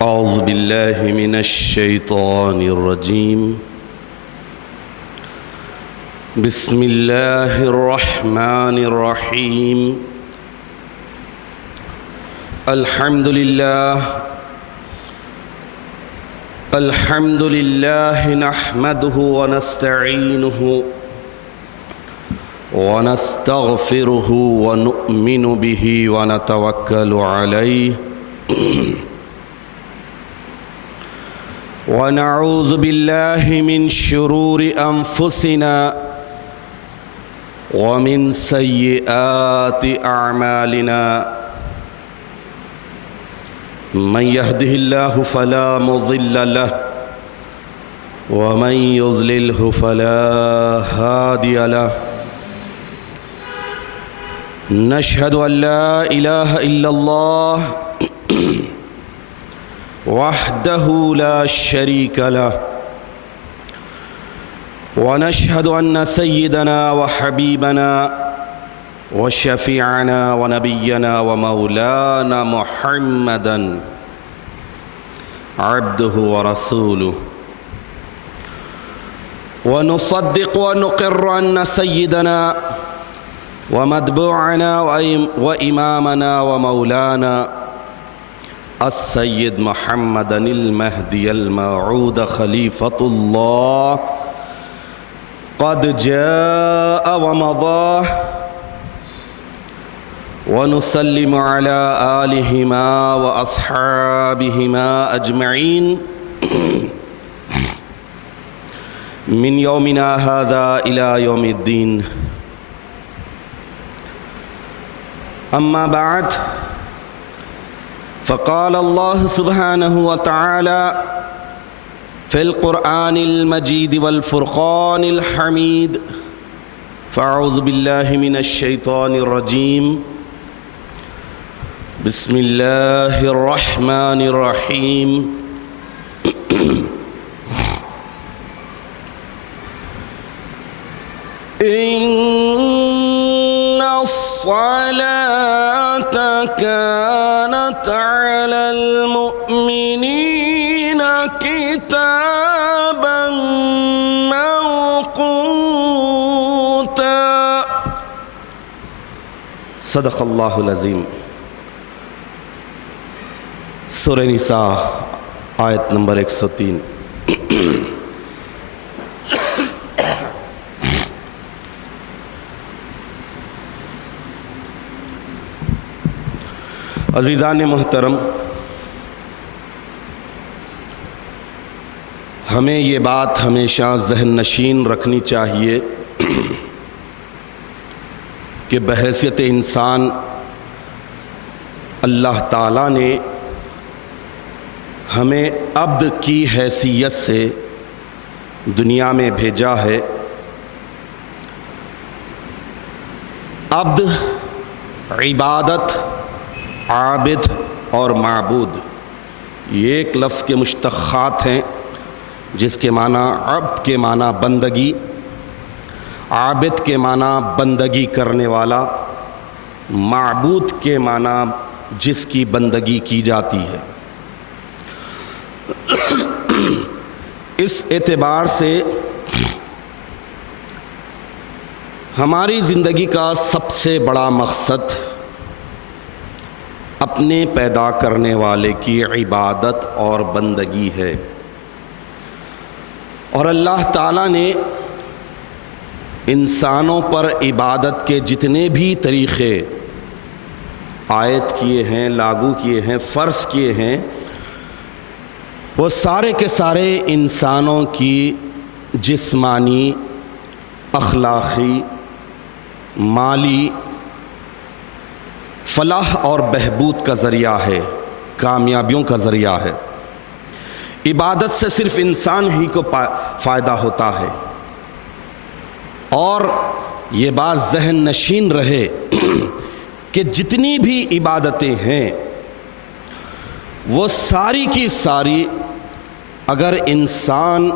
أعوذ بالله من الشيطان الرجيم. بسم الله الرحمن الرحيم. الحمد لله نحمده ونستعينه ونستغفره ونؤمن به ونتوكل عليه ونعوذ بالله من شرور أنفسنا ومن سيئات أعمالنا. من يهده الله فلا مضل له ومن يضلله فلا هادي له. نشهد أن لا إله إلا الله وحده لا شريك له، ونشهد أن سيدنا وحبيبنا وشفيعنا ونبينا ومولانا محمدا عبده ورسوله. ونصدق ونقر أن سيدنا ومتبوعنا وإمامنا ومولانا السيد محمد المهدي الموعود خليفة الله قد جاء ومضى، ونسلم على آلهما وأصحابهما أجمعين من يومنا هذا إلى يوم الدين. أما بعد، فقال الله سبحانه وتعالى في القرآن المجيد والفرقان الحميد: فأعوذ بالله من الشيطان الرجيم. بسم الله الرحمن الرحيم. إن الصلاة كانت على المؤمنين كتابا موقوتا. صدق اللہ العظیم. سورہ نساء آیت نمبر 103. عزیزان محترم، ہمیں یہ بات ہمیشہ ذہن نشین رکھنی چاہیے کہ بحیثیت انسان اللہ تعالیٰ نے ہمیں عبد کی حیثیت سے دنیا میں بھیجا ہے. عبد، عبادت، عابد اور معبود، یہ ایک لفظ کے مشتقات ہیں جس کے معنی عبد کے معنی بندگی، عابد کے معنی بندگی کرنے والا، معبود کے معنی جس کی بندگی کی جاتی ہے. اس اعتبار سے ہماری زندگی کا سب سے بڑا مقصد اپنے پیدا کرنے والے کی عبادت اور بندگی ہے. اور اللہ تعالیٰ نے انسانوں پر عبادت کے جتنے بھی طریقے عائد کیے ہیں، لاگو کیے ہیں، فرض کیے ہیں، وہ سارے کے سارے انسانوں کی جسمانی، اخلاقی، مالی فلاح اور بہبود کا ذریعہ ہے، کامیابیوں کا ذریعہ ہے. عبادت سے صرف انسان ہی کو فائدہ ہوتا ہے. اور یہ بات ذہن نشین رہے کہ جتنی بھی عبادتیں ہیں وہ ساری کی ساری اگر انسان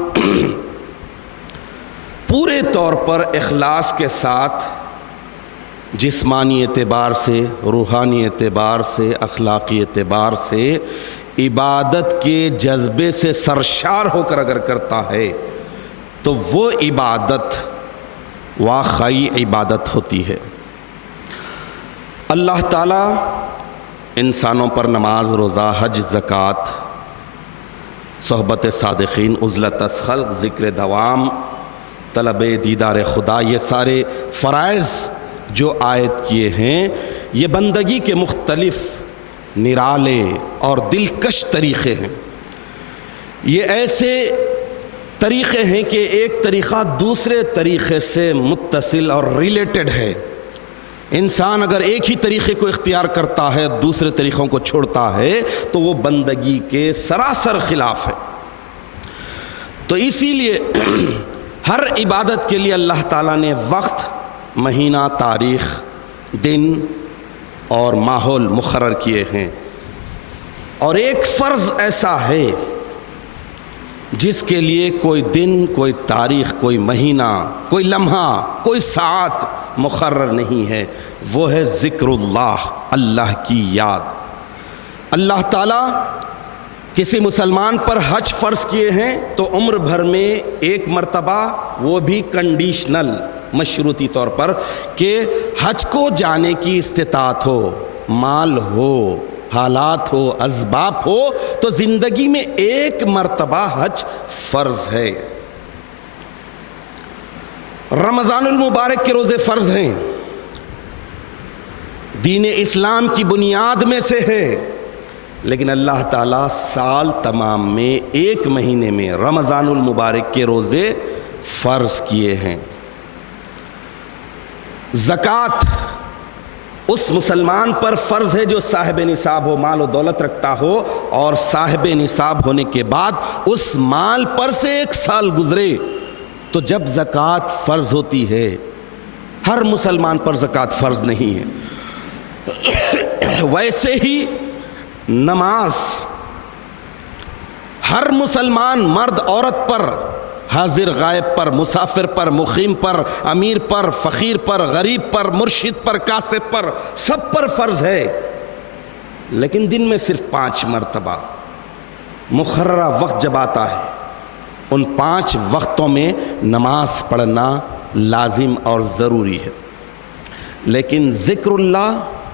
پورے طور پر اخلاص کے ساتھ جسمانی اعتبار سے، روحانی اعتبار سے، اخلاقی اعتبار سے عبادت کے جذبے سے سرشار ہو کر اگر کرتا ہے تو وہ عبادت واقعی عبادت ہوتی ہے۔ اللہ تعالیٰ انسانوں پر نماز، روزہ، حج، زکوٰۃ، صحبت صادقین، عزلت از خلق، ذکر دوام، طلب دیدار خدا، یہ سارے فرائض جو عائد کیے ہیں، یہ بندگی کے مختلف نرالے اور دلکش طریقے ہیں۔ یہ ایسے طریقے ہیں کہ ایک طریقہ دوسرے طریقے سے متصل اور ریلیٹڈ ہے۔ انسان اگر ایک ہی طریقے کو اختیار کرتا ہے، دوسرے طریقوں کو چھوڑتا ہے، تو وہ بندگی کے سراسر خلاف ہے۔ تو اسی لیے ہر عبادت کے لیے اللہ تعالیٰ نے وقت، مہینہ، تاریخ، دن اور ماحول مقرر کیے ہیں، اور ایک فرض ایسا ہے جس کے لیے کوئی دن، کوئی تاریخ، کوئی مہینہ، کوئی لمحہ، کوئی ساعت مقرر نہیں ہے، وہ ہے ذکر اللہ، اللہ کی یاد۔ اللہ تعالیٰ کسی مسلمان پر حج فرض کیے ہیں تو عمر بھر میں ایک مرتبہ، وہ بھی کنڈیشنل، مشروطی طور پر، کہ حج کو جانے کی استطاعت ہو، مال ہو، حالات ہو، اسباب ہو، تو زندگی میں ایک مرتبہ حج فرض ہے۔ رمضان المبارک کے روزے فرض ہیں، دین اسلام کی بنیاد میں سے ہے، لیکن اللہ تعالیٰ سال تمام میں ایک مہینے میں رمضان المبارک کے روزے فرض کیے ہیں۔ زکوٰۃ اس مسلمان پر فرض ہے جو صاحب نصاب ہو، مال و دولت رکھتا ہو، اور صاحب نصاب ہونے کے بعد اس مال پر سے ایک سال گزرے تو جب زکوٰۃ فرض ہوتی ہے۔ ہر مسلمان پر زکوٰۃ فرض نہیں ہے۔ ویسے ہی نماز ہر مسلمان مرد عورت پر، حاضر غائب پر، مسافر پر، مقیم پر، امیر پر، فقیر پر، غریب پر، مرشد پر، کاسب پر، سب پر فرض ہے، لیکن دن میں صرف 5 مرتبہ مقررہ وقت جب آتا ہے، ان 5 وقتوں میں نماز پڑھنا لازم اور ضروری ہے۔ لیکن ذکر اللہ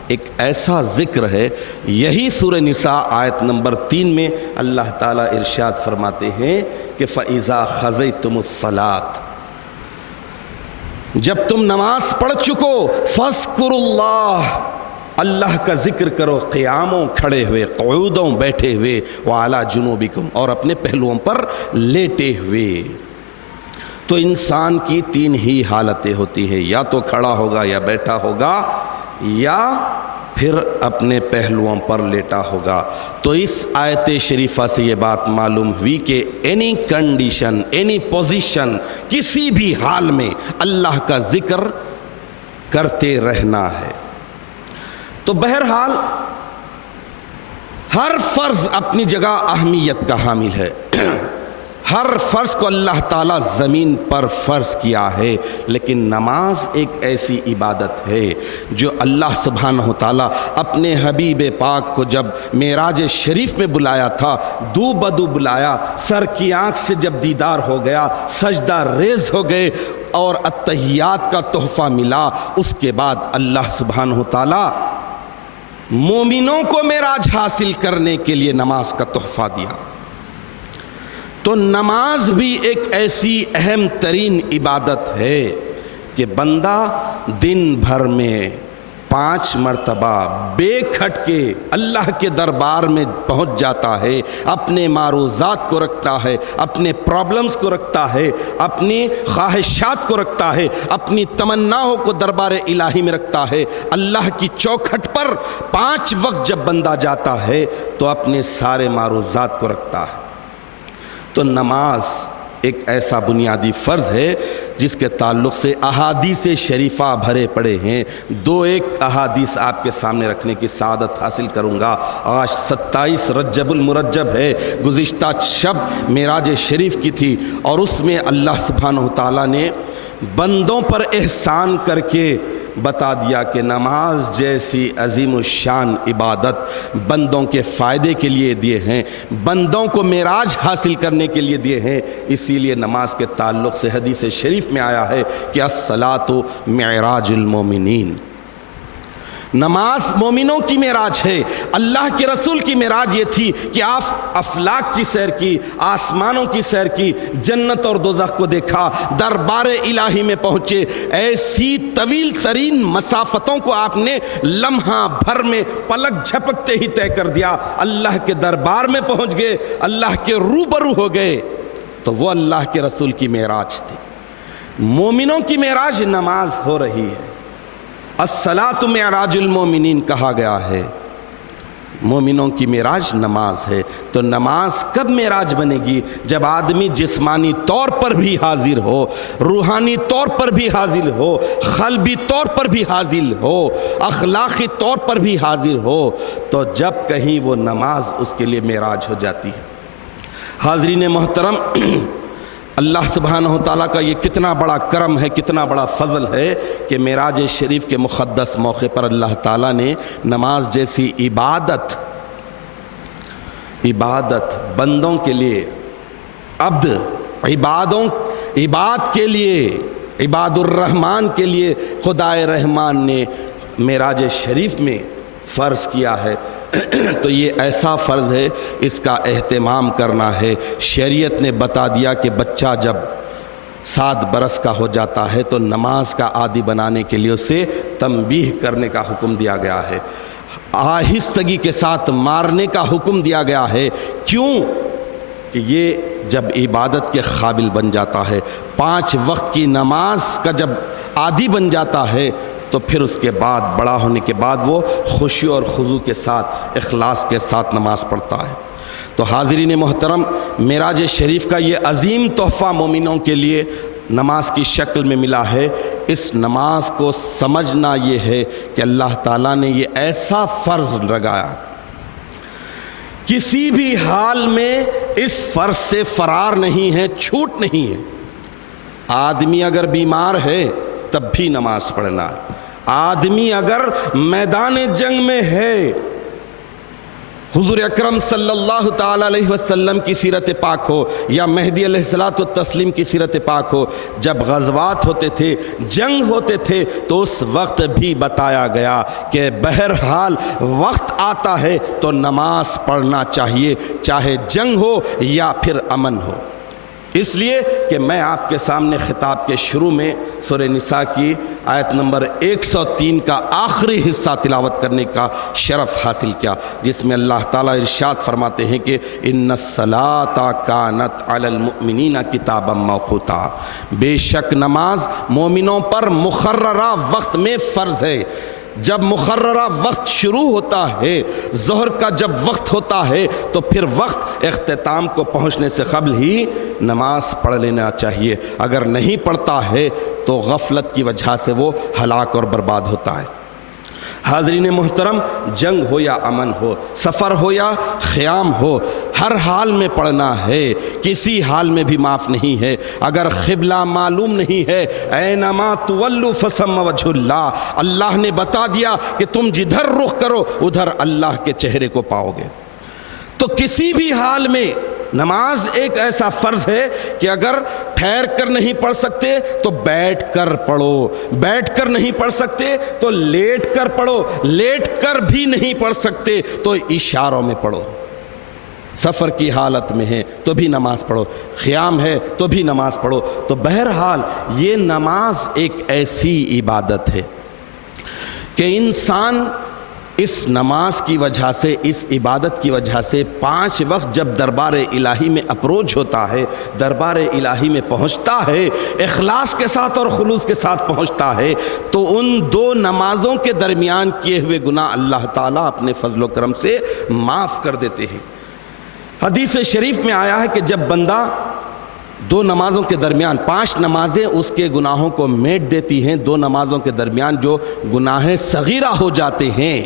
ایک ایسا ذکر ہے، یہی سورہ نساء آیت نمبر 3 میں اللہ تعالیٰ ارشاد فرماتے ہیں کہ فَإِذَا خَزَيْتُمُ الصَّلَاةَ، جب تم نماز پڑھ چکو، فَاذْكُرُوا اللَّهَ، اللہ کا ذکر کرو، قیاموں کھڑے ہوئے، قعودوں بیٹھے ہوئے، وَعَلَى جُنُوبِكُمْ، اور اپنے پہلوؤں پر لیٹے ہوئے۔ تو انسان کی 3 ہی حالتیں ہوتی ہیں، یا تو کھڑا ہوگا یا بیٹھا ہوگا، یا پھر اپنے پہلوؤں پر لیٹا ہوگا۔ تو اس آیت شریفہ سے یہ بات معلوم ہوئی کہ اینی کنڈیشن، اینی پوزیشن، کسی بھی حال میں اللہ کا ذکر کرتے رہنا ہے۔ تو بہرحال ہر فرض اپنی جگہ اہمیت کا حامل ہے۔ ہر فرض کو اللہ تعالیٰ زمین پر فرض کیا ہے، لیکن نماز ایک ایسی عبادت ہے جو اللہ سبحانہ وتعالیٰ اپنے حبیب پاک کو جب معراج شریف میں بلایا تھا، دو بدو بلایا، سر کی آنکھ سے جب دیدار ہو گیا، سجدہ ریز ہو گئے اور التحیات کا تحفہ ملا، اس کے بعد اللہ سبحانہ وتعالیٰ مومنوں کو معراج حاصل کرنے کے لیے نماز کا تحفہ دیا۔ تو نماز بھی ایک ایسی اہم ترین عبادت ہے کہ بندہ دن بھر میں 5 مرتبہ بے کھٹ کے اللہ کے دربار میں پہنچ جاتا ہے، اپنے معروضات کو رکھتا ہے، اپنے پرابلمز کو رکھتا ہے، اپنی خواہشات کو رکھتا ہے، اپنی تمناؤں کو دربار الہی میں رکھتا ہے۔ اللہ کی چوکھٹ پر 5 وقت جب بندہ جاتا ہے تو اپنے سارے معروضات کو رکھتا ہے۔ تو نماز ایک ایسا بنیادی فرض ہے جس کے تعلق سے احادیث شریفہ بھرے پڑے ہیں۔ 2 احادیث آپ کے سامنے رکھنے کی سعادت حاصل کروں گا۔ آج 27 رجب المرجب ہے، گزشتہ شب معراج شریف کی تھی، اور اس میں اللہ سبحانہ وتعالیٰ نے بندوں پر احسان کر کے بتا دیا کہ نماز جیسی عظیم الشان عبادت بندوں کے فائدے کے لیے دیے ہیں، بندوں کو معراج حاصل کرنے کے لیے دیے ہیں۔ اسی لیے نماز کے تعلق سے حدیث شریف میں آیا ہے کہ الصلاۃ معراج المومنین، نماز مومنوں کی معراج ہے۔ اللہ کے رسول کی معراج یہ تھی کہ آپ افلاک کی سیر کی، آسمانوں کی سیر کی، جنت اور دوزخ کو دیکھا، دربار الہی میں پہنچے، ایسی طویل ترین مسافتوں کو آپ نے لمحہ بھر میں پلک جھپکتے ہی طے کر دیا، اللہ کے دربار میں پہنچ گئے، اللہ کے روبرو ہو گئے۔ تو وہ اللہ کے رسول کی معراج تھی۔ مومنوں کی معراج نماز ہو رہی ہے۔ الصلاۃ معراج المومنین کہا گیا ہے، مومنوں کی معراج نماز ہے۔ تو نماز کب معراج بنے گی؟ جب آدمی جسمانی طور پر بھی حاضر ہو، روحانی طور پر بھی حاضر ہو، قلبی طور پر بھی حاضر ہو، اخلاقی طور پر بھی حاضر ہو، تو جب کہیں وہ نماز اس کے لیے معراج ہو جاتی ہے۔ حاضرین محترم، اللہ سبحانہ وتعالیٰ کا یہ کتنا بڑا کرم ہے، کتنا بڑا فضل ہے کہ معراج شریف کے مقدس موقع پر اللہ تعالیٰ نے نماز جیسی عبادت بندوں کے لیے، عباد کے لیے، عباد الرحمن کے لیے خدائے رحمان نے معراج شریف میں فرض کیا ہے۔ تو یہ ایسا فرض ہے، اس کا اہتمام کرنا ہے۔ شریعت نے بتا دیا کہ بچہ جب 7 برس کا ہو جاتا ہے تو نماز کا عادی بنانے کے لیے اسے تنبیہ کرنے کا حکم دیا گیا ہے، آہستگی کے ساتھ مارنے کا حکم دیا گیا ہے۔ کیوں؟ کہ یہ جب عبادت کے قابل بن جاتا ہے، 5 وقت کی نماز کا جب عادی بن جاتا ہے، تو پھر اس کے بعد بڑا ہونے کے بعد وہ خشوع اور خضوع کے ساتھ، اخلاص کے ساتھ نماز پڑھتا ہے۔ تو حاضرین محترم، معراج شریف کا یہ عظیم تحفہ مومنوں کے لیے نماز کی شکل میں ملا ہے۔ اس نماز کو سمجھنا یہ ہے کہ اللہ تعالیٰ نے یہ ایسا فرض لگایا، کسی بھی حال میں اس فرض سے فرار نہیں ہے، چھوٹ نہیں ہے۔ آدمی اگر بیمار ہے تب بھی نماز پڑھنا، آدمی اگر میدان جنگ میں ہے، حضور اکرم صلی اللہ تعالی علیہ وسلم کی سیرت پاک ہو یا مہدی علیہ الصلوۃ والتسلیم کی سیرت پاک ہو، جب غزوات ہوتے تھے، جنگ ہوتے تھے، تو اس وقت بھی بتایا گیا کہ بہرحال وقت آتا ہے تو نماز پڑھنا چاہیے، چاہے جنگ ہو یا پھر امن ہو۔ اس لیے کہ میں آپ کے سامنے خطاب کے شروع میں سورہ نساء کی آیت نمبر 103 کا آخری حصہ تلاوت کرنے کا شرف حاصل کیا، جس میں اللہ تعالیٰ ارشاد فرماتے ہیں کہ ان الصلاۃ کانت علی المؤمنین کتابا موقوتا، بے شک نماز مومنوں پر مقررہ وقت میں فرض ہے۔ جب مقررہ وقت شروع ہوتا ہے، ظہر کا جب وقت ہوتا ہے، تو پھر وقت اختتام کو پہنچنے سے قبل ہی نماز پڑھ لینا چاہیے۔ اگر نہیں پڑھتا ہے تو غفلت کی وجہ سے وہ ہلاک اور برباد ہوتا ہے۔ حاضرین محترم، جنگ ہو یا امن ہو، سفر ہو یا خیام ہو، ہر حال میں پڑھنا ہے، کسی حال میں بھی معاف نہیں ہے۔ اگر قبلہ معلوم نہیں ہے، اینما تولوا فثم وجہ اللہ، اللہ نے بتا دیا کہ تم جدھر رخ کرو ادھر اللہ کے چہرے کو پاؤ گے۔ تو کسی بھی حال میں نماز ایک ایسا فرض ہے کہ اگر ٹھہر کر نہیں پڑھ سکتے تو بیٹھ کر پڑھو، بیٹھ کر نہیں پڑھ سکتے تو لیٹ کر پڑھو، لیٹ کر بھی نہیں پڑھ سکتے تو اشاروں میں پڑھو۔ سفر کی حالت میں ہے تو بھی نماز پڑھو، قیام ہے تو بھی نماز پڑھو۔ تو بہرحال یہ نماز ایک ایسی عبادت ہے کہ انسان اس نماز کی وجہ سے، اس عبادت کی وجہ سے 5 وقت جب دربار الہی میں اپروچ ہوتا ہے، دربار الہی میں پہنچتا ہے، اخلاص کے ساتھ اور خلوص کے ساتھ پہنچتا ہے، تو ان 2 نمازوں کے درمیان کیے ہوئے گناہ اللہ تعالیٰ اپنے فضل و کرم سے معاف کر دیتے ہیں۔ حدیث شریف میں آیا ہے کہ جب بندہ 2 نمازوں کے درمیان، 5 نمازیں اس کے گناہوں کو میٹ دیتی ہیں، 2 نمازوں کے درمیان جو گناہ صغیرہ ہو جاتے ہیں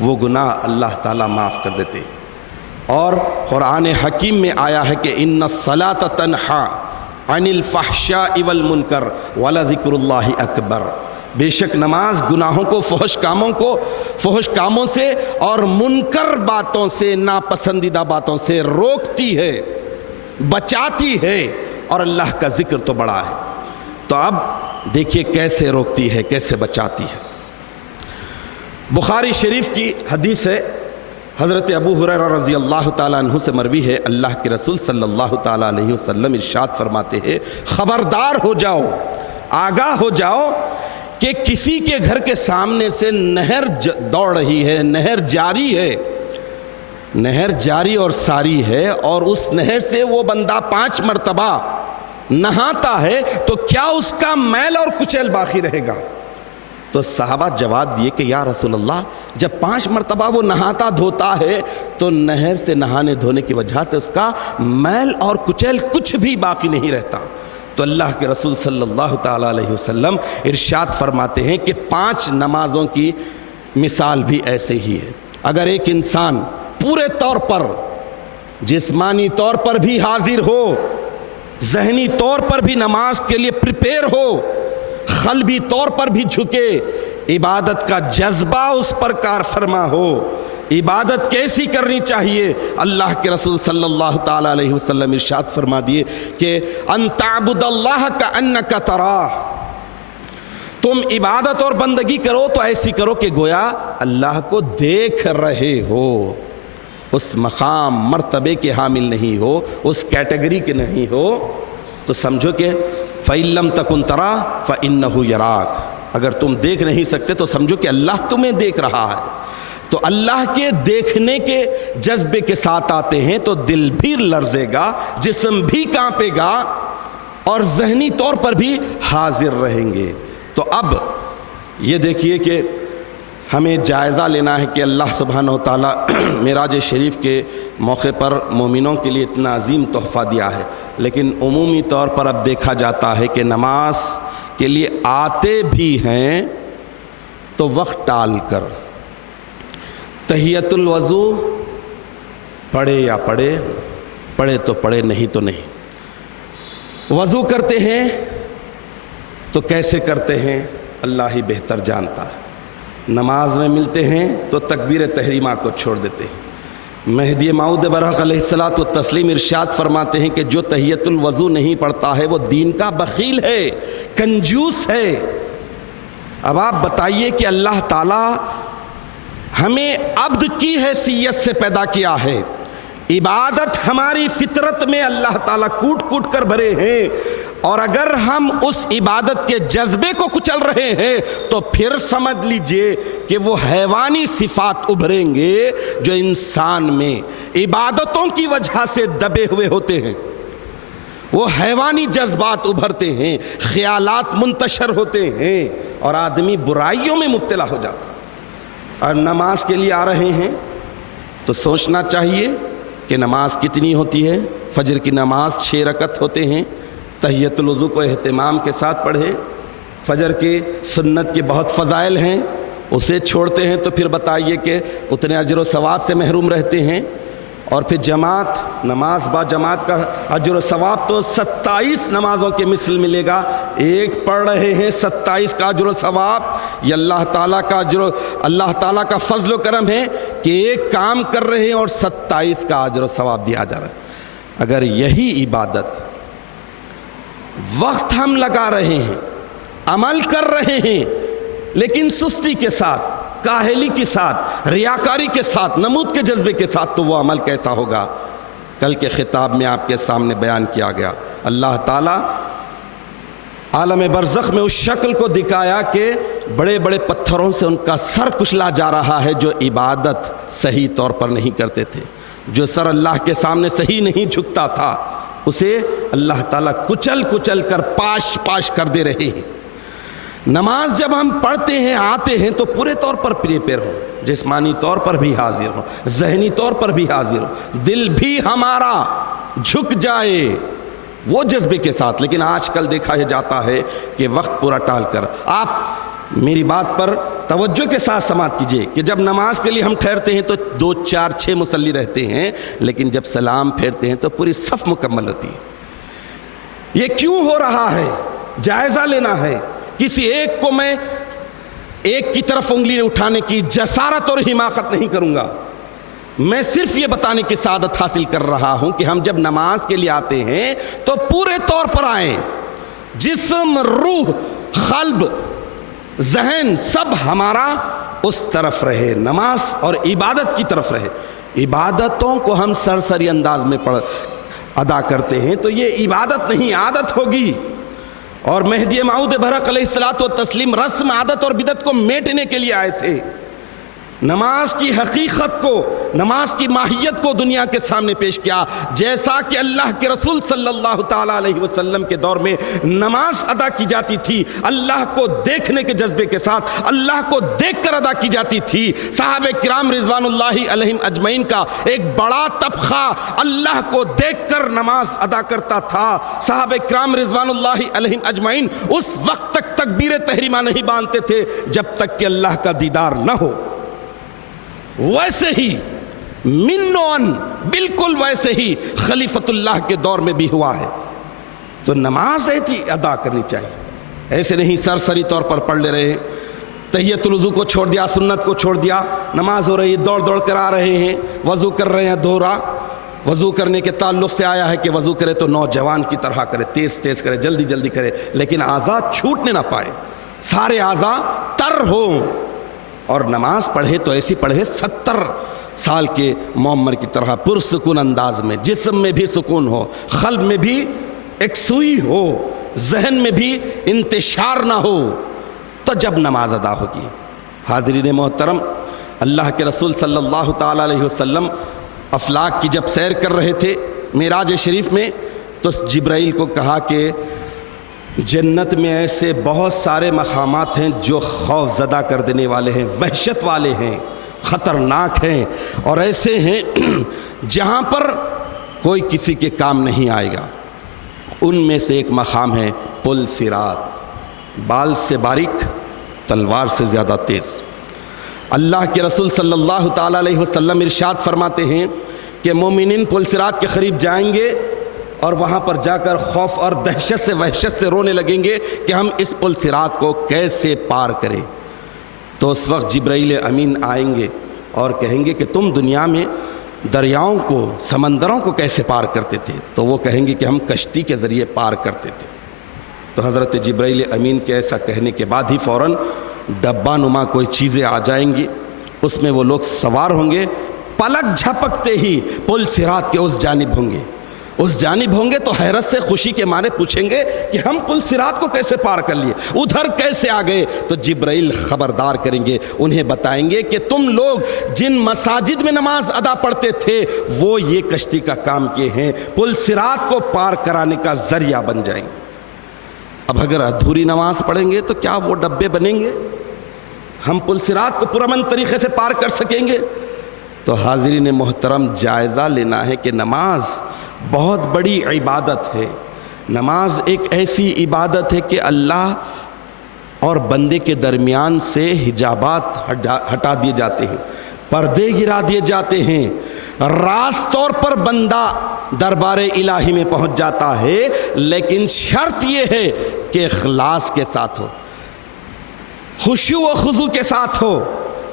وہ گناہ اللہ تعالیٰ معاف کر دیتے ہیں۔ اور قرآن حکیم میں آیا ہے کہ ان الصلاۃ تنہی عن الفحشاء والمنکر ولذکر اللہ اکبر، بے شک نماز گناہوں کو، فحش کاموں سے اور منکر باتوں سے، ناپسندیدہ باتوں سے روکتی ہے، بچاتی ہے، اور اللہ کا ذکر تو بڑا ہے۔ تو اب دیکھیے کیسے روکتی ہے، کیسے بچاتی ہے۔ بخاری شریف کی حدیث ہے، حضرت ابو ہریرہ رضی اللہ تعالیٰ عنہ سے مروی ہے، اللہ کے رسول صلی اللہ تعالیٰ علیہ وسلم ارشاد فرماتے ہیں، خبردار ہو جاؤ، آگاہ ہو جاؤ کہ کسی کے گھر کے سامنے سے نہر دوڑ رہی ہے، نہر جاری ہے، نہر جاری اور ساری ہے، اور اس نہر سے وہ بندہ 5 مرتبہ نہاتا ہے تو کیا اس کا میل اور کچیل باقی رہے گا؟ تو صحابہ جواب دیے کہ یا رسول اللہ، جب 5 مرتبہ وہ نہاتا دھوتا ہے تو نہر سے نہانے دھونے کی وجہ سے اس کا میل اور کچیل کچھ بھی باقی نہیں رہتا۔ تو اللہ کے رسول صلی اللہ تعالیٰ علیہ وسلم ارشاد فرماتے ہیں کہ 5 نمازوں کی مثال بھی ایسے ہی ہے۔ اگر ایک انسان پورے طور پر، جسمانی طور پر بھی حاضر ہو، ذہنی طور پر بھی نماز کے لیے پریپیئر ہو، قلبی طور پر بھی جھکے، عبادت کا جذبہ اس پر کار فرما ہو، عبادت کیسی کرنی چاہیے؟ اللہ کے رسول صلی اللہ تعالیٰ علیہ وسلم ارشاد فرما دیے کہ ان تعبد اللہ کأنک تراہ، تم عبادت اور بندگی کرو تو ایسی کرو کہ گویا اللہ کو دیکھ رہے ہو، اس مقام مرتبے کے حامل نہیں ہو، اس کیٹیگری کے نہیں ہو، تو سمجھو کہ فَإِن لَمْ تَكُنْ تَرَاهُ فَإِنَّهُ يَرَاكَ، اگر تم دیکھ نہیں سکتے تو سمجھو کہ اللہ تمہیں دیکھ رہا ہے۔ تو اللہ کے دیکھنے کے جذبے کے ساتھ آتے ہیں تو دل بھی لرزے گا، جسم بھی کانپے گا، اور ذہنی طور پر بھی حاضر رہیں گے۔ تو اب یہ دیکھیے کہ ہمیں جائزہ لینا ہے کہ اللہ سبحانہ وتعالیٰ معراج شریف کے موقع پر مومنوں کے لیے اتنا عظیم تحفہ دیا ہے، لیکن عمومی طور پر اب دیکھا جاتا ہے کہ نماز کے لیے آتے بھی ہیں تو وقت ٹال کر، تحیۃ الوضو پڑھے یا پڑھے تو پڑھے، نہیں تو نہیں۔ وضو کرتے ہیں تو کیسے کرتے ہیں اللہ ہی بہتر جانتا ہے۔ نماز میں ملتے ہیں تو تکبیر تحریمہ کو چھوڑ دیتے ہیں۔ مہدی موعود برحق علیہ الصلوۃ والتسلیم ارشاد فرماتے ہیں کہ جو تحیۃ الوضو نہیں پڑھتا ہے وہ دین کا بخیل ہے، کنجوس ہے۔ اب آپ بتائیے کہ اللہ تعالیٰ ہمیں عبد کی حیثیت سے پیدا کیا ہے، عبادت ہماری فطرت میں اللہ تعالیٰ کوٹ کوٹ کر بھرے ہیں، اور اگر ہم اس عبادت کے جذبے کو کچل رہے ہیں تو پھر سمجھ لیجئے کہ وہ حیوانی صفات ابھریں گے جو انسان میں عبادتوں کی وجہ سے دبے ہوئے ہوتے ہیں۔ وہ حیوانی جذبات ابھرتے ہیں، خیالات منتشر ہوتے ہیں، اور آدمی برائیوں میں مبتلا ہو جاتا ہے۔ اور نماز کے لیے آ رہے ہیں تو سوچنا چاہیے کہ نماز کتنی ہوتی ہے۔ فجر کی نماز 6 رکعت ہوتے ہیں، تحیۃ الوضو کو اہتمام کے ساتھ پڑھے۔ فجر کی سنت کے بہت فضائل ہیں، اسے چھوڑتے ہیں تو پھر بتائیے کہ اتنے اجر و ثواب سے محروم رہتے ہیں۔ اور پھر جماعت، نماز با جماعت کا اجر و ثواب تو 27 نمازوں کے مثل ملے گا۔ ایک پڑھ رہے ہیں 27 کا اجر و ثواب، یہ اللہ تعالیٰ کا فضل و کرم ہے کہ ایک کام کر رہے ہیں اور 27 کا اجر و ثواب دیا جا رہا ہے۔ اگر یہی عبادت وقت ہم لگا رہے ہیں، عمل کر رہے ہیں، لیکن سستی کے ساتھ، کاہلی کے ساتھ، ریاکاری کے ساتھ، نمود کے جذبے کے ساتھ، تو وہ عمل کیسا ہوگا؟ کل کے خطاب میں آپ کے سامنے بیان کیا گیا، اللہ تعالیٰ عالم برزخ میں اس شکل کو دکھایا کہ بڑے بڑے پتھروں سے ان کا سر کچلا جا رہا ہے جو عبادت صحیح طور پر نہیں کرتے تھے، جو سر اللہ کے سامنے صحیح نہیں جھکتا تھا، اسے اللہ تعالیٰ کچل کچل کر پاش کر دے رہے ہیں۔ نماز جب ہم پڑھتے ہیں، آتے ہیں تو پورے طور پر پریپیئر ہوں، جسمانی طور پر بھی حاضر ہوں، ذہنی طور پر بھی حاضر ہوں، دل بھی ہمارا جھک جائے وہ جذبے کے ساتھ۔ لیکن آج کل دیکھا جاتا ہے کہ وقت پورا ٹال کر، آپ میری بات پر توجہ کے ساتھ سماعت کیجئے کہ جب نماز کے لیے ہم ٹھہرتے ہیں تو 2 4 6 مصلی رہتے ہیں، لیکن جب سلام پھیرتے ہیں تو پوری صف مکمل ہوتی ہے۔ یہ کیوں ہو رہا ہے؟ جائزہ لینا ہے۔ کسی ایک کو میں ایک کی طرف انگلی اٹھانے کی جسارت اور حماقت نہیں کروں گا. میں صرف یہ بتانے کی سعادت حاصل کر رہا ہوں کہ ہم جب نماز کے لیے آتے ہیں تو پورے طور پر آئیں. جسم، روح، قلب، ذہن سب ہمارا اس طرف رہے، نماز اور عبادت کی طرف رہے. عبادتوں کو ہم سرسری انداز میں ادا کرتے ہیں تو یہ عبادت نہیں، عادت ہوگی. اور مہدی موعود برحق علیہ الصلوۃ والتسلیم رسم، عادت اور بدعت کو میٹنے کے لیے آئے تھے. نماز کی حقیقت کو، نماز کی ماہیت کو دنیا کے سامنے پیش کیا. جیسا کہ اللہ کے رسول صلی اللہ تعالیٰ علیہ وسلم کے دور میں نماز ادا کی جاتی تھی، اللہ کو دیکھنے کے جذبے کے ساتھ، اللہ کو دیکھ کر ادا کی جاتی تھی. صحابہ کرام رضوان اللہ علیہم اجمعین کا ایک بڑا طبقہ اللہ کو دیکھ کر نماز ادا کرتا تھا. صحابہ کرام رضوان اللہ علیہم اجمعین اس وقت تک تکبیر تحریمہ نہیں باندھتے تھے جب تک کہ اللہ کا دیدار نہ ہو. ویسے ہی منون، بالکل ویسے ہی خلیفۃ اللہ کے دور میں بھی ہوا ہے. تو نماز ایسی ادا کرنی چاہیے، ایسے نہیں سرسری طور پر پڑھ لے رہے ہیں. تحیۃ الوضو کو چھوڑ دیا، سنت کو چھوڑ دیا، نماز ہو رہی ہے، دوڑ دوڑ کر آ رہے ہیں، وضو کر رہے ہیں. دوہرا وضو کرنے کے تعلق سے آیا ہے کہ وضو کرے تو نوجوان کی طرح کرے، تیز تیز کرے، جلدی جلدی کرے، لیکن اعضاء چھوٹنے نہ پائے، سارے اعضاء تر ہوں. اور نماز پڑھے تو ایسی پڑھے 70 سال کے معمر کی طرح پرسکون انداز میں، جسم میں بھی سکون ہو، قلب میں بھی یکسوئی ہو، ذہن میں بھی انتشار نہ ہو، تو جب نماز ادا ہوگی. حاضرین محترم، اللہ کے رسول صلی اللہ تعالیٰ علیہ وسلم افلاک کی جب سیر کر رہے تھے معراج شریف میں، تو جبرائیل کو کہا کہ جنت میں ایسے بہت سارے مقامات ہیں جو خوف زدہ کر دینے والے ہیں، وحشت والے ہیں، خطرناک ہیں، اور ایسے ہیں جہاں پر کوئی کسی کے کام نہیں آئے گا. ان میں سے ایک مقام ہے پل صراط، بال سے باریک، تلوار سے زیادہ تیز. اللہ کے رسول صلی اللہ تعالیٰ علیہ وسلم ارشاد فرماتے ہیں کہ مومنین پل صراط کے قریب جائیں گے اور وہاں پر جا کر خوف اور دہشت سے، وحشت سے رونے لگیں گے کہ ہم اس پل صراط کو کیسے پار کریں. تو اس وقت جبرائیل امین آئیں گے اور کہیں گے کہ تم دنیا میں دریاؤں کو، سمندروں کو کیسے پار کرتے تھے؟ تو وہ کہیں گے کہ ہم کشتی کے ذریعے پار کرتے تھے. تو حضرت جبرائیل امین کے ایسا کہنے کے بعد ہی فوراً ڈبہ نما کوئی چیزیں آ جائیں گی، اس میں وہ لوگ سوار ہوں گے، پلک جھپکتے ہی پل صراط کے اس جانب ہوں گے. اس جانب ہوں گے تو حیرت سے، خوشی کے مارے پوچھیں گے کہ ہم پل صراط کو کیسے پار کر لیے، ادھر کیسے آ گئے؟ تو جبرائیل خبردار کریں گے، انہیں بتائیں گے کہ تم لوگ جن مساجد میں نماز ادا پڑھتے تھے وہ یہ کشتی کا کام کیے ہیں، پل صراط کو پار کرانے کا ذریعہ بن جائیں گے. اب اگر ادھوری نماز پڑھیں گے تو کیا وہ ڈبے بنیں گے؟ ہم پل صراط کو پرامن طریقے سے پار کر سکیں گے؟ تو حاضرین محترم، جائزہ لینا ہے کہ نماز بہت بڑی عبادت ہے. نماز ایک ایسی عبادت ہے کہ اللہ اور بندے کے درمیان سے حجابات ہٹا دیے جاتے ہیں، پردے گرا دیے جاتے ہیں. راست طور پر بندہ دربار الہی میں پہنچ جاتا ہے، لیکن شرط یہ ہے کہ اخلاص کے ساتھ ہو، خشوع و خضوع کے ساتھ ہو.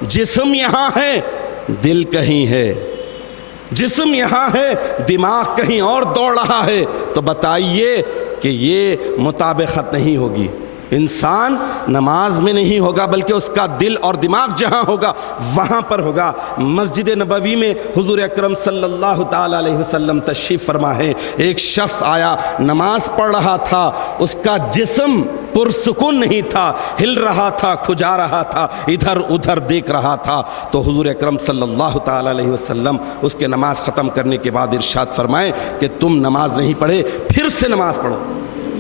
جسم یہاں ہے، دل کہیں ہے، جسم یہاں ہے، دماغ کہیں اور دوڑ رہا ہے، تو بتائیے کہ یہ مطابقت نہیں ہوگی. انسان نماز میں نہیں ہوگا بلکہ اس کا دل اور دماغ جہاں ہوگا وہاں پر ہوگا. مسجد نبوی میں حضور اکرم صلی اللہ تعالیٰ علیہ وسلم تشریف فرما ہے. ایک شخص آیا، نماز پڑھ رہا تھا، اس کا جسم پرسکون نہیں تھا، ہل رہا تھا، کھجا رہا تھا، ادھر ادھر دیکھ رہا تھا. تو حضور اکرم صلی اللہ تعالیٰ علیہ وسلم اس کے نماز ختم کرنے کے بعد ارشاد فرمائے کہ تم نماز نہیں پڑھے، پھر سے نماز پڑھو.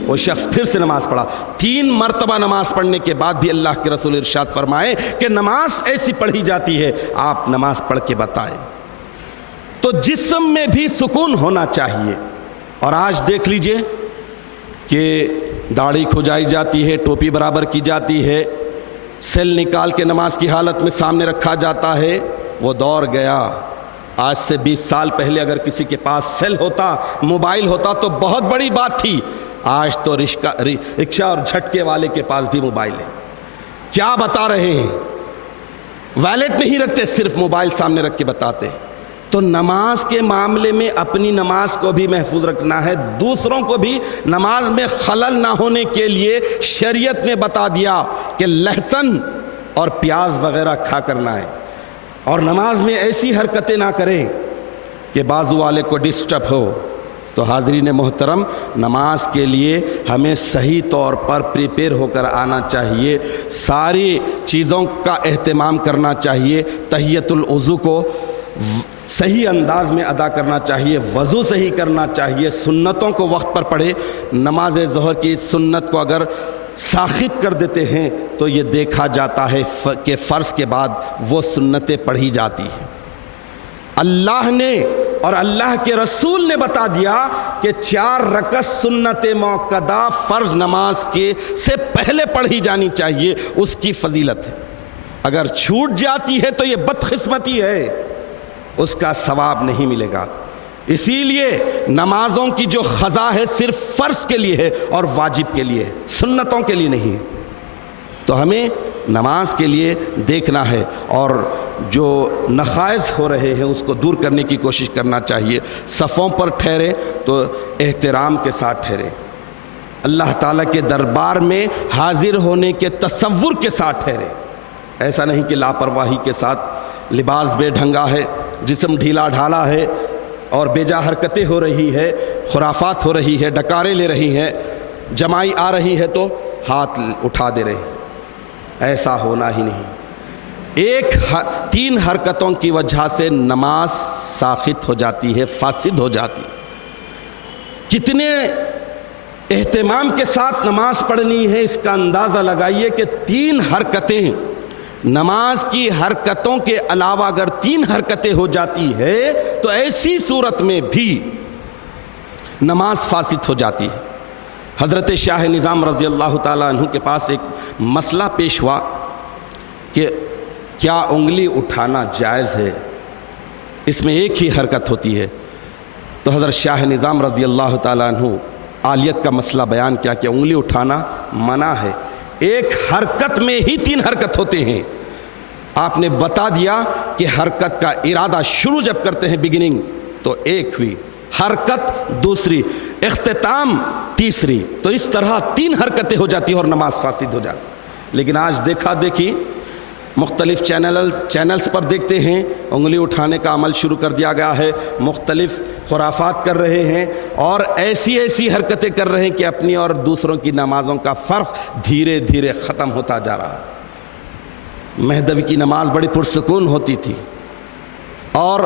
وہ شخص پھر سے نماز پڑھا. 3 مرتبہ نماز پڑھنے کے بعد بھی اللہ کے رسول ارشاد فرمائے کہ نماز ایسی پڑھی جاتی ہے، آپ نماز پڑھ کے بتائیں. تو جسم میں بھی سکون ہونا چاہیے. اور آج دیکھ لیجئے کہ داڑھی کھجائی جاتی ہے، ٹوپی برابر کی جاتی ہے، سیل نکال کے نماز کی حالت میں سامنے رکھا جاتا ہے. وہ دور گیا. آج سے 20 سال پہلے اگر کسی کے پاس سیل ہوتا، موبائل ہوتا تو بہت بڑی بات تھی. آج تو رکشہ اور جھٹکے والے کے پاس بھی موبائل ہے. کیا بتا رہے ہیں؟ ویلٹ نہیں رکھتے، صرف موبائل سامنے رکھ کے بتاتے۔ تو نماز کے معاملے میں اپنی نماز کو بھی محفوظ رکھنا ہے، دوسروں کو بھی نماز میں خلل نہ ہونے کے لیے شریعت نے بتا دیا کہ لہسن اور پیاز وغیرہ کھا کرنا ہے، اور نماز میں ایسی حرکتیں نہ کریں کہ بازو والے کو ڈسٹرب ہو۔ تو حاضرین محترم، نماز کے لیے ہمیں صحیح طور پر پریپیئر ہو کر آنا چاہیے، ساری چیزوں کا اہتمام کرنا چاہیے، تحیۃ الوضو کو صحیح انداز میں ادا کرنا چاہیے، وضو صحیح کرنا چاہیے، سنتوں کو وقت پر پڑھے۔ نماز ظہر کی سنت کو اگر ساخت کر دیتے ہیں تو یہ دیکھا جاتا ہے کہ فرض کے بعد وہ سنتیں پڑھی جاتی ہیں۔ اللہ نے اور اللہ کے رسول نے بتا دیا کہ 4 رکعت سنت موقدہ فرض نماز کے سے پہلے پڑھی جانی چاہیے، اس کی فضیلت ہے۔ اگر چھوٹ جاتی ہے تو یہ بدقسمتی ہے، اس کا ثواب نہیں ملے گا۔ اسی لیے نمازوں کی جو قضا ہے صرف فرض کے لیے ہے اور واجب کے لیے ہے، سنتوں کے لیے نہیں۔ تو ہمیں نماز کے لیے دیکھنا ہے اور جو نقائص ہو رہے ہیں اس کو دور کرنے کی کوشش کرنا چاہیے۔ صفوں پر ٹھہرے تو احترام کے ساتھ ٹھہرے، اللہ تعالیٰ کے دربار میں حاضر ہونے کے تصور کے ساتھ ٹھہرے۔ ایسا نہیں کہ لاپرواہی کے ساتھ لباس بے ڈھنگا ہے، جسم ڈھیلا ڈھالا ہے اور بے جا حرکتیں ہو رہی ہے، خرافات ہو رہی ہے، ڈکاریں لے رہی ہیں، جمائی آ رہی ہے تو ہاتھ اٹھا دے رہے، ایسا ہونا ہی نہیں۔ 3 حرکتوں کی وجہ سے نماز ساخت ہو جاتی ہے، فاسد ہو جاتی ہے۔ کتنے اہتمام کے ساتھ نماز پڑھنی ہے اس کا اندازہ لگائیے کہ 3 حرکتیں، نماز کی حرکتوں کے علاوہ اگر 3 حرکتیں ہو جاتی ہے تو ایسی صورت میں بھی نماز فاسد ہو جاتی ہے۔ حضرت شاہ نظام رضی اللہ تعالیٰ عنہ کے پاس ایک مسئلہ پیش ہوا کہ کیا انگلی اٹھانا جائز ہے؟ اس میں ایک ہی حرکت ہوتی ہے۔ تو حضرت شاہ نظام رضی اللہ تعالیٰ عنہ عالیت کا مسئلہ بیان کیا کہ انگلی اٹھانا منع ہے، ایک حرکت میں ہی 3 حرکت ہوتے ہیں۔ آپ نے بتا دیا کہ حرکت کا ارادہ شروع جب کرتے ہیں بگننگ تو ایک ہوئی حرکت، دوسری اختتام، تیسری، تو اس طرح 3 حرکتیں ہو جاتی ہیں اور نماز فاسد ہو جاتی۔ لیکن آج دیکھا دیکھی مختلف چینلز پر دیکھتے ہیں انگلی اٹھانے کا عمل شروع کر دیا گیا ہے، مختلف خرافات کر رہے ہیں اور ایسی حرکتیں کر رہے ہیں کہ اپنی اور دوسروں کی نمازوں کا فرق دھیرے دھیرے ختم ہوتا جا رہا ہے۔ مہدوی کی نماز بڑی پرسکون ہوتی تھی اور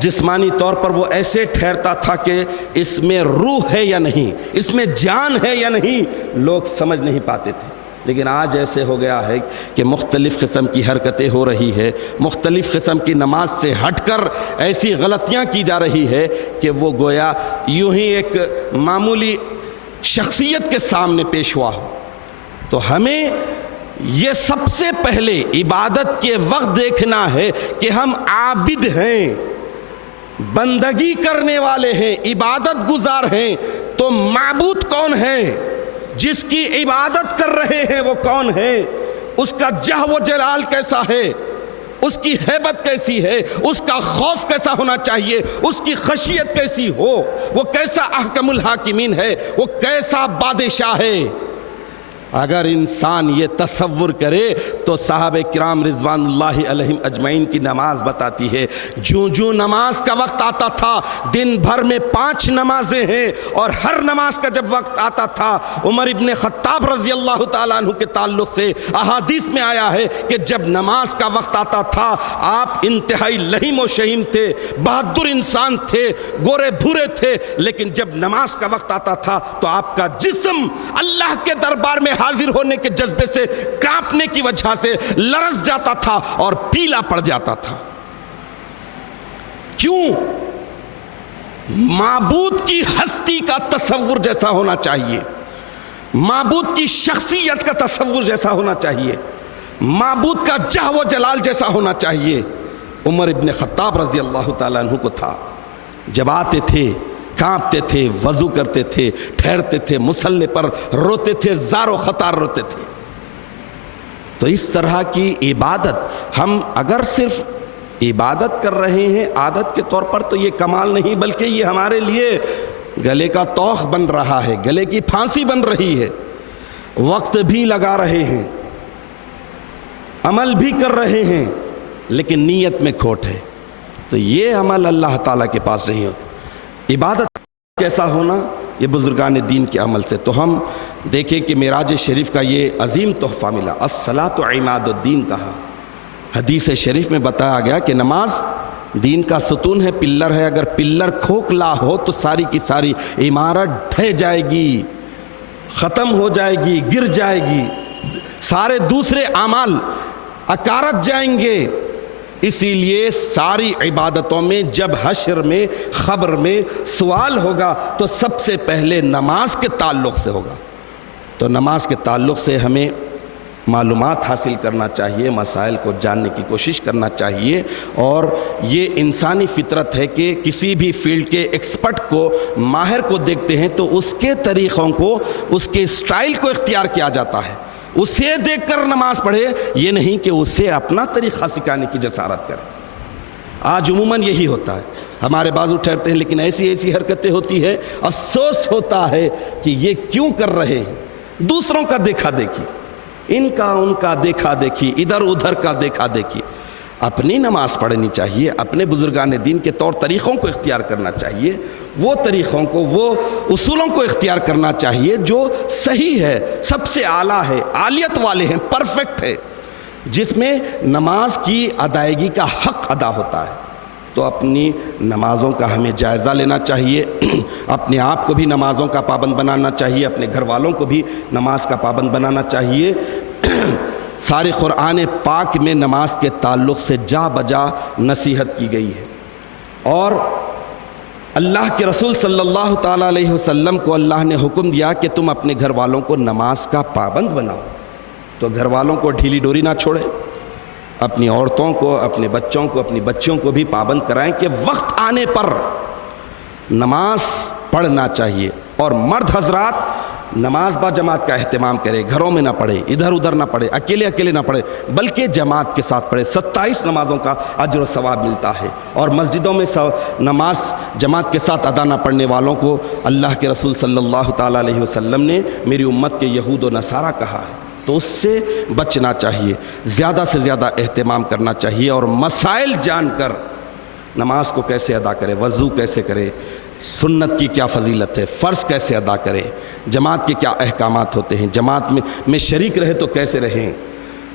جسمانی طور پر وہ ایسے ٹھہرتا تھا کہ اس میں روح ہے یا نہیں، اس میں جان ہے یا نہیں، لوگ سمجھ نہیں پاتے تھے۔ لیکن آج ایسے ہو گیا ہے کہ مختلف قسم کی حرکتیں ہو رہی ہے، مختلف قسم کی نماز سے ہٹ کر ایسی غلطیاں کی جا رہی ہے کہ وہ گویا یوں ہی ایک معمولی شخصیت کے سامنے پیش ہوا ہو۔ تو ہمیں یہ سب سے پہلے عبادت کے وقت دیکھنا ہے کہ ہم عابد ہیں، بندگی کرنے والے ہیں، عبادت گزار ہیں۔ تو معبود کون ہے؟ جس کی عبادت کر رہے ہیں وہ کون ہے؟ اس کا جہ و جلال کیسا ہے؟ اس کی ہیبت کیسی ہے؟ اس کا خوف کیسا ہونا چاہیے؟ اس کی خشیت کیسی ہو؟ وہ کیسا احکم الحاکمین ہے؟ وہ کیسا بادشاہ ہے؟ اگر انسان یہ تصور کرے تو صحابہ کرام رضوان اللہ علیہم اجمعین کی نماز بتاتی ہے، جو نماز کا وقت آتا تھا، دن بھر میں 5 نمازیں ہیں اور ہر نماز کا جب وقت آتا تھا، عمر ابن خطاب رضی اللہ تعالیٰ عنہ کے تعلق سے احادیث میں آیا ہے کہ جب نماز کا وقت آتا تھا آپ انتہائی لہیم و شہیم تھے، بہادر انسان تھے، گورے بھورے تھے، لیکن جب نماز کا وقت آتا تھا تو آپ کا جسم اللہ کے دربار میں حاضر ہونے کے جذبے سے کانپنے کی وجہ سے لرز جاتا تھا اور پیلا پڑ جاتا تھا۔ کیوں؟ معبود کی ہستی کا تصور جیسا ہونا چاہیے، معبود کی شخصیت کا تصور جیسا ہونا چاہیے، معبود کا جہ و جلال جیسا ہونا چاہیے۔ عمر ابن خطاب رضی اللہ تعالیٰ عنہ کو تھا، جب آتے تھے کانپتے تھے، وضو کرتے تھے، ٹھہرتے تھے، مصلی پر روتے تھے، زار و خطار روتے تھے۔ تو اس طرح کی عبادت ہم اگر صرف عبادت کر رہے ہیں عادت کے طور پر تو یہ کمال نہیں، بلکہ یہ ہمارے لیے گلے کا توق بن رہا ہے، گلے کی پھانسی بن رہی ہے، وقت بھی لگا رہے ہیں، عمل بھی کر رہے ہیں، لیکن نیت میں کھوٹ ہے، تو یہ عمل اللہ تعالیٰ کے پاس نہیں ہوتا۔ عبادت کیسا ہونا؟ یہ بزرگان دین کے عمل سے۔ تو ہم دیکھیں کہ معراج شریف کا یہ عظیم تحفہ ملا، الصلاۃ عماد الدین کہا۔ حدیث شریف میں بتایا گیا کہ نماز دین کا ستون ہے، پلر ہے، اگر پلر کھوکھلا ہو تو ساری کی ساری عمارت ڈھہ جائے گی، ختم ہو جائے گی، گر جائے گی، سارے دوسرے اعمال اکارت جائیں گے۔ اسی لیے ساری عبادتوں میں جب حشر میں خبر میں سوال ہوگا تو سب سے پہلے نماز کے تعلق سے ہوگا۔ تو نماز کے تعلق سے ہمیں معلومات حاصل کرنا چاہیے، مسائل کو جاننے کی کوشش کرنا چاہیے، اور یہ انسانی فطرت ہے کہ کسی بھی فیلڈ کے ایکسپرٹ کو، ماہر کو دیکھتے ہیں تو اس کے طریقوں کو، اس کے اسٹائل کو اختیار کیا جاتا ہے، اسے دیکھ کر نماز پڑھے، یہ نہیں کہ اسے اپنا طریقہ سکھانے کی جسارت کرے۔ آج عموماً یہی ہوتا ہے، ہمارے بازو ٹھہرتے ہیں لیکن ایسی ایسی حرکتیں ہوتی ہیں، افسوس ہوتا ہے کہ یہ کیوں کر رہے ہیں۔ دوسروں کا دیکھا دیکھی، ان کا ان کا دیکھا دیکھی، ادھر ادھر کا دیکھا دیکھی۔ اپنی نماز پڑھنی چاہیے، اپنے بزرگان دین کے طور طریقوں کو اختیار کرنا چاہیے، وہ طریقوں کو، وہ اصولوں کو اختیار کرنا چاہیے جو صحیح ہے، سب سے اعلیٰ ہے، عالیت والے ہیں، پرفیکٹ ہے، جس میں نماز کی ادائیگی کا حق ادا ہوتا ہے۔ تو اپنی نمازوں کا ہمیں جائزہ لینا چاہیے، اپنے آپ کو بھی نمازوں کا پابند بنانا چاہیے، اپنے گھر والوں کو بھی نماز کا پابند بنانا چاہیے۔ سارے قرآن پاک میں نماز کے تعلق سے جا بجا نصیحت کی گئی ہے، اور اللہ کے رسول صلی اللہ تعالیٰ علیہ وسلم کو اللہ نے حکم دیا کہ تم اپنے گھر والوں کو نماز کا پابند بناؤ۔ تو گھر والوں کو ڈھیلی ڈوری نہ چھوڑے، اپنی عورتوں کو، اپنے بچوں کو، اپنی بچیوں کو بھی پابند کرائیں کہ وقت آنے پر نماز پڑھنا چاہیے، اور مرد حضرات نماز با جماعت کا اہتمام کرے، گھروں میں نہ پڑھے، ادھر ادھر نہ پڑھے، اکیلے اکیلے نہ پڑھے، بلکہ جماعت کے ساتھ پڑھے۔ 27 نمازوں کا اجر و ثواب ملتا ہے، اور مسجدوں میں نماز جماعت کے ساتھ ادا نہ پڑھنے والوں کو اللہ کے رسول صلی اللہ تعالیٰ علیہ وسلم نے میری امت کے یہود و نصارہ کہا ہے۔ تو اس سے بچنا چاہیے، زیادہ سے زیادہ اہتمام کرنا چاہیے، اور مسائل جان کر نماز کو کیسے ادا کرے، وضو کیسے کرے، سنت کی کیا فضیلت ہے، فرض کیسے ادا کرے، جماعت کے کیا احکامات ہوتے ہیں، جماعت میں شریک رہے تو کیسے رہیں،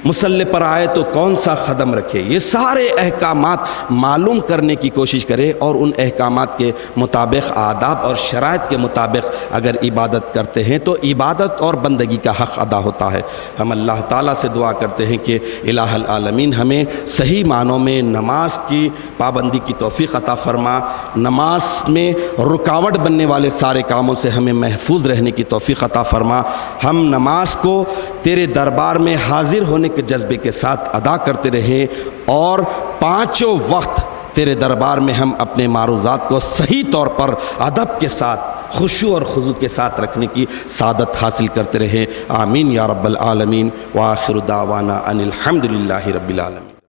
مصلی پر آئے تو کون سا قدم رکھے، یہ سارے احکامات معلوم کرنے کی کوشش کرے، اور ان احکامات کے مطابق، آداب اور شرائط کے مطابق اگر عبادت کرتے ہیں تو عبادت اور بندگی کا حق ادا ہوتا ہے۔ ہم اللہ تعالیٰ سے دعا کرتے ہیں کہ الہ العالمین ہمیں صحیح معنوں میں نماز کی پابندی کی توفیق عطا فرما، نماز میں رکاوٹ بننے والے سارے کاموں سے ہمیں محفوظ رہنے کی توفیق عطا فرما، ہم نماز کو تیرے دربار میں حاضر ہونے کے جذبے کے ساتھ ادا کرتے رہیں، اور 5 وقت تیرے دربار میں ہم اپنے معروضات کو صحیح طور پر ادب کے ساتھ، خشوع اور خضوع کے ساتھ رکھنے کی سعادت حاصل کرتے رہیں۔ آمین یا رب العالمین، وآخر دعوانا ان الحمد للہ رب العالمین۔